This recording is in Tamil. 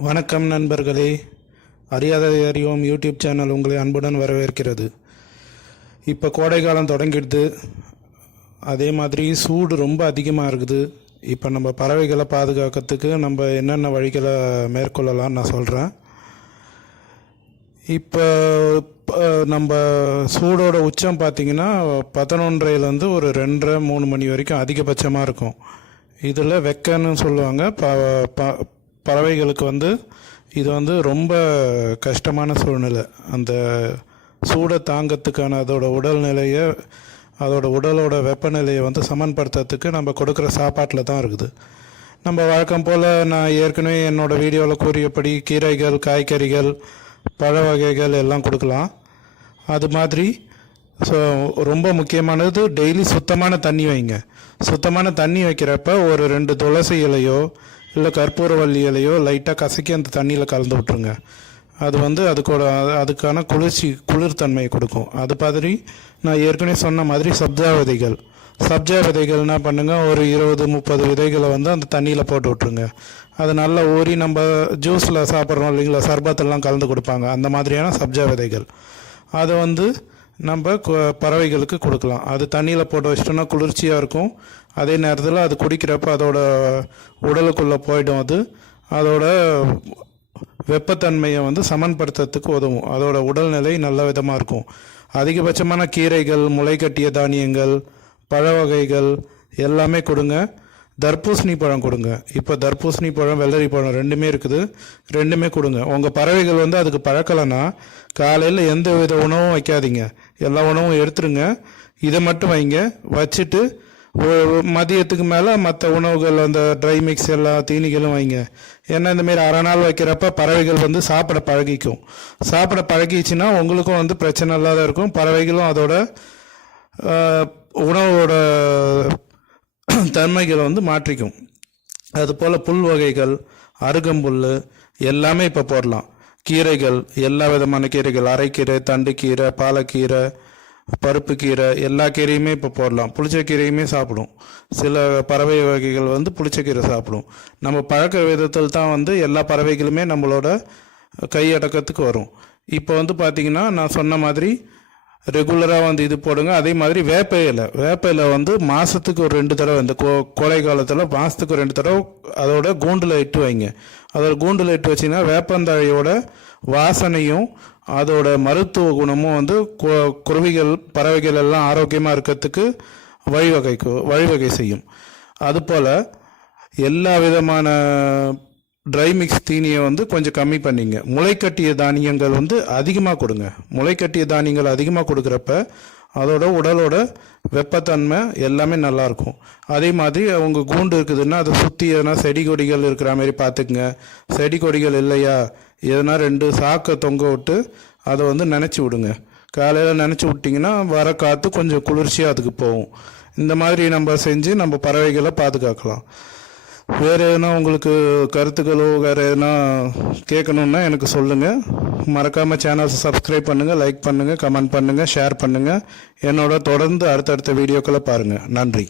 வணக்கம் நண்பர்களே, அறியாததை அறிவோம் யூடியூப் சேனல் உங்களை அன்புடன் வரவேற்கிறது. இப்போ கோடை காலம் தொடங்கிடுது. அதே மாதிரி சூடு ரொம்ப அதிகமாக இருக்குது. இப்போ நம்ம பறவைகளை பாதுகாக்கிறதுக்கு நம்ம என்னென்ன வழிகளை மேற்கொள்ளலாம்னு நான் சொல்கிறேன். இப்போ நம்ம சூடோட உச்சம் பார்த்திங்கன்னா 11:30லேருந்து ஒரு 2:30-3 மணி வரைக்கும் அதிகபட்சமாக இருக்கும். இதில் வெக்கன்னு சொல்லுவாங்க. பறவைகளுக்கு இது ரொம்ப கஷ்டமான சூழ்நிலை. அந்த சூடை தாங்கிறதுக்கான அதோட உடல்நிலையை, அதோட உடலோட வெப்பநிலையை சமன்படுத்துறதுக்கு நம்ம கொடுக்குற சாப்பாட்டில் தான் இருக்குது. நம்ம வழக்கம் போல் நான் ஏற்கனவே என்னோடய வீடியோவில் கூறியபடி கீரைகள், காய்கறிகள், பழ வகைகள் எல்லாம் கொடுக்கலாம். அது மாதிரி ரொம்ப முக்கியமானது டெய்லி சுத்தமான தண்ணி வைங்க. சுத்தமான தண்ணி வைக்கிறப்ப ஒரு 2 துளசி இலையோ இல்லை கற்பூரவள்ளி இலையோ லைட்டாக கசக்கி அந்த தண்ணியில் கலந்து விட்ருங்க. அது அதுக்கான குளிர்தன்மையை கொடுக்கும். அது மாதிரி நான் ஏற்கனவே சொன்ன மாதிரி சப்ஜா விதைகள் என்ன பண்ணுங்கள், ஒரு 20-30 விதைகளை அந்த தண்ணியில் போட்டு விட்ருங்க. அது நல்லா ஊறி நம்ம ஜூஸில் சாப்பிட்றோம் இல்லைங்களா, சர்பத்தெல்லாம் கலந்து கொடுப்பாங்க. அந்த மாதிரியான சப்ஜா விதைகள் அதை நம்ம பறவைகளுக்கு கொடுக்கலாம். அது தண்ணியில் போட்டு வச்சிட்டோன்னா குளிர்ச்சியாக இருக்கும். அதே நேரத்தில் அது குடிக்கிறப்ப அதோட உடலுக்குள்ளே போயிடும். அதோட வெப்பத்தன்மையை சமன்படுத்துறதுக்கு உதவும். அதோட உடல்நிலை நல்ல விதமாக இருக்கும். அதிகபட்சமான கீரைகள், முளைக்கட்டிய தானியங்கள், பழ வகைகள் எல்லாமே கொடுங்க. தர்பூசணி பழம் கொடுங்க. இப்போ தர்பூசணி பழம், வெள்ளரி பழம் ரெண்டுமே இருக்குது. ரெண்டுமே கொடுங்க. உங்கள் பறவைகள் அதுக்கு பழக்கலைன்னா காலையில் எந்த வித உணவும் வைக்காதீங்க. எல்லா உணவும் எடுத்துருங்க. இதை மட்டும் வைங்க. வச்சுட்டு மதியத்துக்கு மேலே மற்ற உணவுகள், அந்த ட்ரை மிக்ஸ் எல்லா தீனிகளும் வைங்க. ஏன்னா இந்தமாரி அரை நாள் வைக்கிறப்ப பறவைகள் சாப்பிட பழகிக்கும். சாப்பிட பழகிச்சுன்னா உங்களுக்கும் பிரச்சனை இல்லாத இருக்கும். பறவைகளும் அதோட உணவோட தன்மைகளை மாற்றிக்கும். அதுபோல் புல் வகைகள், அருகம்புல் எல்லாமே இப்போ போடலாம். கீரைகள், எல்லா விதமான கீரைகள், அரைக்கீரை, தண்டுக்கீரை, பாலக்கீரை, பருப்பு கீரை, எல்லா கீரையுமே இப்போ போடலாம். புளிச்சக்கீரையுமே சாப்பிடும். சில பறவை வகைகள் புளிச்சக்கீரை சாப்பிடும். நம்ம பழக்க விதத்தில் தான் எல்லா பறவைகளுமே நம்மளோட கையடக்கத்துக்கு வரும். இப்போ பார்த்திங்கன்னா நான் சொன்ன மாதிரி ரெகுலராக இது போடுங்க. அதே மாதிரி வேப்ப இலை மாதத்துக்கு ஒரு 2 தடவை, இந்த கோடை காலத்தில் மாதத்துக்கு ஒரு 2 தடவை அதோட கூண்டில் இட்டு வைங்க. அதோட கூண்டில் இட்டு வச்சிங்கன்னா வேப்பந்தழையோட வாசனையும் அதோட மருத்துவ குணமும் குருவிகள், பறவைகள் எல்லாம் ஆரோக்கியமாக இருக்கிறதுக்கு வழிவகை செய்யும். அதுபோல் எல்லா விதமான ட்ரை மிக்ஸ் தீனியை கொஞ்சம் கம்மி பண்ணிங்க. முளைக்கட்டிய தானியங்கள் அதிகமாக கொடுங்க. முளைக்கட்டிய தானியங்கள் அதிகமாக கொடுக்குறப்ப அதோட உடலோட வெப்பத்தன்மை எல்லாமே நல்லாயிருக்கும். அதே மாதிரி அவங்க கூண்டு இருக்குதுன்னா அதை சுற்றி எதனா செடி கொடிகள் இருக்கிற மாதிரி பார்த்துக்குங்க. செடி கொடிகள் இல்லையா, எதனா 2 சாக்கை தொங்க விட்டு அதை நினச்சி விடுங்க. காலையில் நினச்சி விட்டிங்கன்னா வர காற்று கொஞ்சம் குளிர்ச்சியாக அதுக்கு போகும். இந்த மாதிரி நம்ம செஞ்சு நம்ம பறவைகளை பாதுகாக்கலாம். வேறு எதுனா உங்களுக்கு கருத்துக்களோ வேறு எதுனா கேட்கணுன்னா எனக்கு சொல்லுங்கள். மறக்காமல் சேனல்ஸை சப்ஸ்கிரைப் பண்ணுங்கள், லைக் பண்ணுங்கள், கமெண்ட் பண்ணுங்கள், ஷேர் பண்ணுங்கள். என்னோட தொடர்ந்து அடுத்தடுத்த வீடியோக்களை பாருங்கள். நன்றி.